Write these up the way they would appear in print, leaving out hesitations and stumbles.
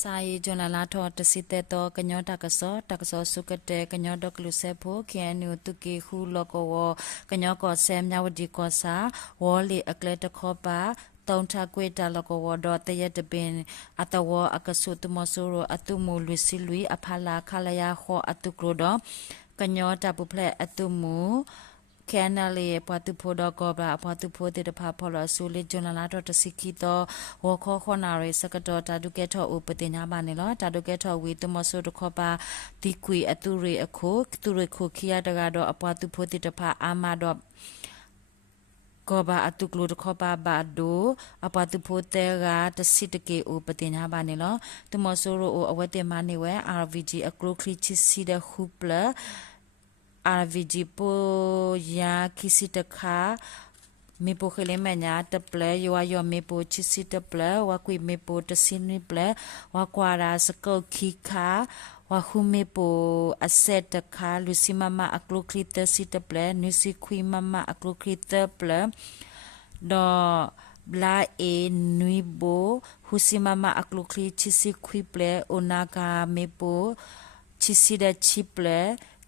sai jona la tho te site to kanyo takaso sukate kanyo dok lu se pho knu tuki hu loko wo kanyo ko sem nyawdi ko sa wo li akle to kho pa တုံထကွေတာလကောဝဒတရတပင်အတဝအကဆုတမဆူရအတုမူလူစီလူအဖလာခလယာခောအတုကရဒကညောတပုဖလက်အတုမူခဲနလေပတုဖိုဒကောဘပတုဖိုတေတဖဖောလဆူလေဂျွန်လာတော့တစီကီတော့ဝခောခောနာရေစကတော်တာဒုကေထောဥပတင်ညာပါနေလောတာဒုကေထောဝီတမဆူတခောပါဒီကွေအတုရေအခုသူရေခုခီယတကတော့အပတုဖိုတေတဖအာမတော့ကောဘာအတုကလုတခောပါဘာဒိုအပတုဖိုတေရာတစီတကေဥပတင်ညာပါနေလောတမဆူရအဝတေမနေဝဲ RVG အကလုခလီချီစီဒဟုပလRVG ပိုယာခိစီတခါမေပိုခလေမညာတပလယောမေပိုချီစီတပလဝကွေမေပိုတစင်းနီပလဝကွာရာစကောခိခါဝခုမေပိုအဆက်တခါလူစီမမအကလုခလီတစီတပလနုစီခွေမမအကလုခလီတပလဒေါ်ဘလာအေနွီဘိုဟူစီမမအကလုခလီချီစီခွေပလအိုနာကာမေပိုချီစီဒချီပလ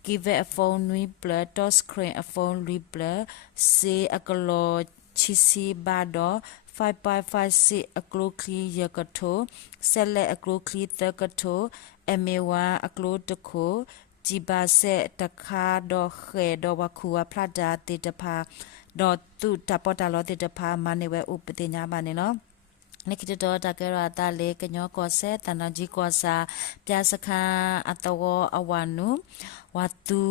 give a phone we blood to screen a phone we blood say a kilo chisi bado 5.56 a kilo clear yakato sele a kilo clear takato emewa a kilo toko jiba se takha do khe do wakua plada te tapa do tu tapota lo te tapa manewe upatinya mane no nikita do takera ta le kanyo ko se tanaji ko sa pyasakha atawo awanu watu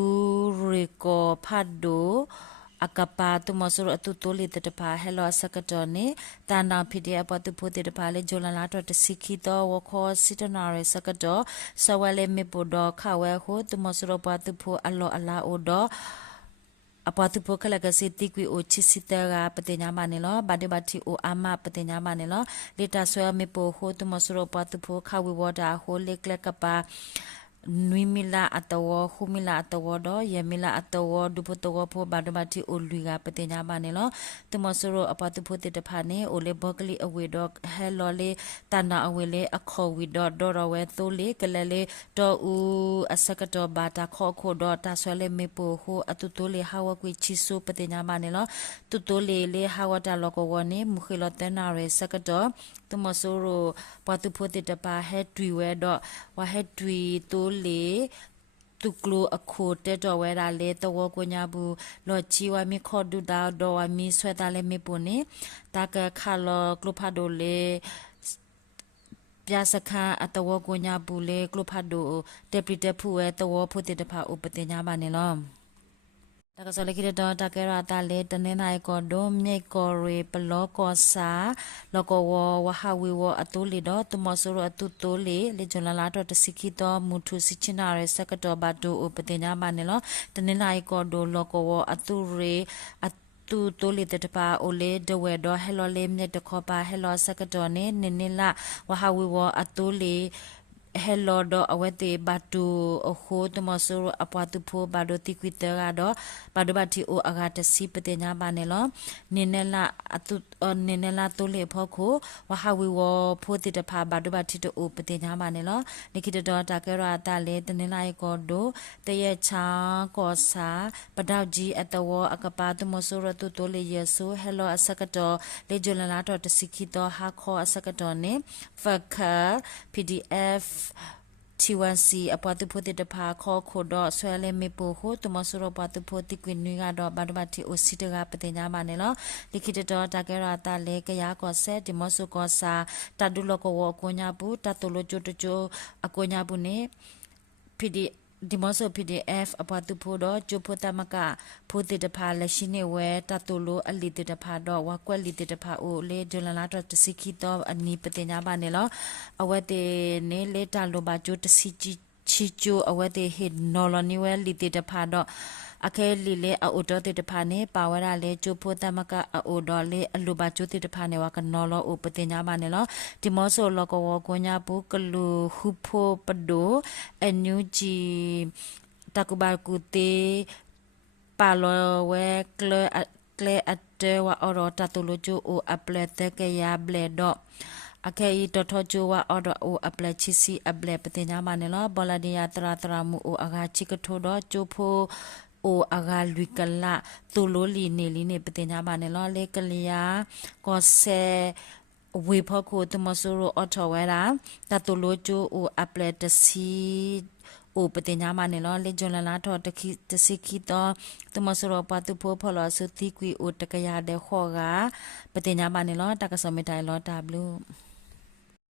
riko phado akapa tu mosur atu toli te pa hello sakatone tanda phidi apatu phote te pa le jolala to te sikhi to wo kho sitanare sakato sawale me podo khawe ho tu mosur patu pho allo ala odoအပတူပကလကစီတိကွီအိုချစ်စစ်တရာပတိညာမနေလောဘာဒီဘာတီအိုအာမပတိညာမနေလောလေတာဆွဲမေပိုဟိုတမဆရောပတူဖိုခါဝီဝဒါဟိုလေကလကပါနွီမီလာအတဝခုမီလာအတဝတော့ယမီလာအတဝဒုပတဝဖိုဘာဒဘာတီအိုလူကပတိညာမနေလောတမဆရောအပတူဖိုတေတဖာနေအိုလေဘကလီအဝေတော့ဟဲလောလေတန္နာအဝေလေအခေါ်ဝီတော့ဒေါ်ရဝဲသိုးလေကလလေတော့ဦးအစကတော့ဘာတာခေါ်ခိုတော့တာဆွဲလေမေပိုဟိုအတူတူလေဟာဝကွေချီဆူပတိညာမနေလောတူတူလေလေဟာဝတာလောကဝနေမခိလတနာရေစကတော့တမဆရောပတူဖိုတေတပါဟဲတွီဝဲတော့ဝဟဲတွီတိုးလေตุกลูอโคเตจอเวราเลตวกญาบูลอจีวามีขอดูดาวดอวามีสวตาเลเมปุนีตากะคาลอกลุพาโดเลပြစခအတဝကိုညာဘူးလေကလဖတ်ဒိုတက်ပရီတက်ဖူဝဲတဝဖို့တေတဖာဥပတင်ညာပါနေလောတကစလေကိတော့တကရတာလေတနေနိုင်ကောဒိုမြိတ်ကောရေပလောကောစာလောကောဝဝဟဝီဝအတူလီတော့တမဆရအတူတိုလေလေဂျွန်လာတော့တစီကီတော့မူထုစီချနာရဲစကတော့ဘတ်ဒိုဥပတင်ညာပါနေလောတနေနိုင်ကောဒိုလောကောဝအတူရေတူတိုလီတတပါအိုလေဒဝဲတော့ဟဲလောလေမြတ်တခောပါဟဲလောစကတော့နေနေလာဝဟဝီဝအတူလေhello do awete batu oho tomaso apatu pho bado tikwitera do bado bati o agata si petenya banelo ninela atu ninela tole pho kho wahawi wo pho ti ta pha bado bati to o petenya banelo nikita do takera ta le tenela ko do teye cha ko sa padaw ji atawo akapa tomaso to tole yeso hello asakato le jolala to tasiki to ha kho asakato ne fakha pdf T1C အပတူဖိုတေတဖာခေါ်ခိုတော့ဆွဲလဲမေပိုဟိုတမဆရပတူဖိုတိကွင်နွေကတော့ဘာဒဘတီအိုစီတကပတင်ညာမနေလောလိခိတတော်တကရတာလေကရကောဆက်ဒီမဆုကောစာတဒုလကောဝကိုညာဘူးတတလိုချိုတချိုအကိုညာဘူးနေ PDဒီမဆို PDF အပတူဖိုတော့ဂျိုဖိုတမကဖိုတေတဖာလက်ရှိနေဝဲတတူလိုအလီတေတဖာတော့ဝါကွက်လီတေတဖာအိုလေဒလလာတော့တစီခီတော့အနီပတင်ညာပါနေလောအဝတ်တေနေလေတလိုပါဂျိုတစီချီချိုအဝတ်တေဟစ်နော်လနီဝဲလီတေတဖာတော့အခဲလီလေအိုတော်တေတဖာနေပါဝရလေဂျိုဖိုတမကအိုတော်လေအလူပါဂျိုတေတဖာနေဝါကနော်လောအိုပတင်ညာပါနေလောဒီမောဆိုလောကဝကိုညာပုကလူဟုဖိုပဒိုအန်ယူဂျီတကုဘာကူတေပါလောဝဲကလအတဲဝါအော်တတူလိုဂျိုအိုအပလက်တကရဘလက်တော့ Ake Dr. Joa order o apply chisi able petinya manelo boladia tratramu o aga chikatodo jopo o aga luikala tuloli ne petinya manelo le kalia ko se we phoko tumasuro otowera tatolojo o apply tasi o petinya manelo le jonala to tasiki to tumasuro patu po pholo suti kui o takaya de hoga petinya manelo takasomita lo tablu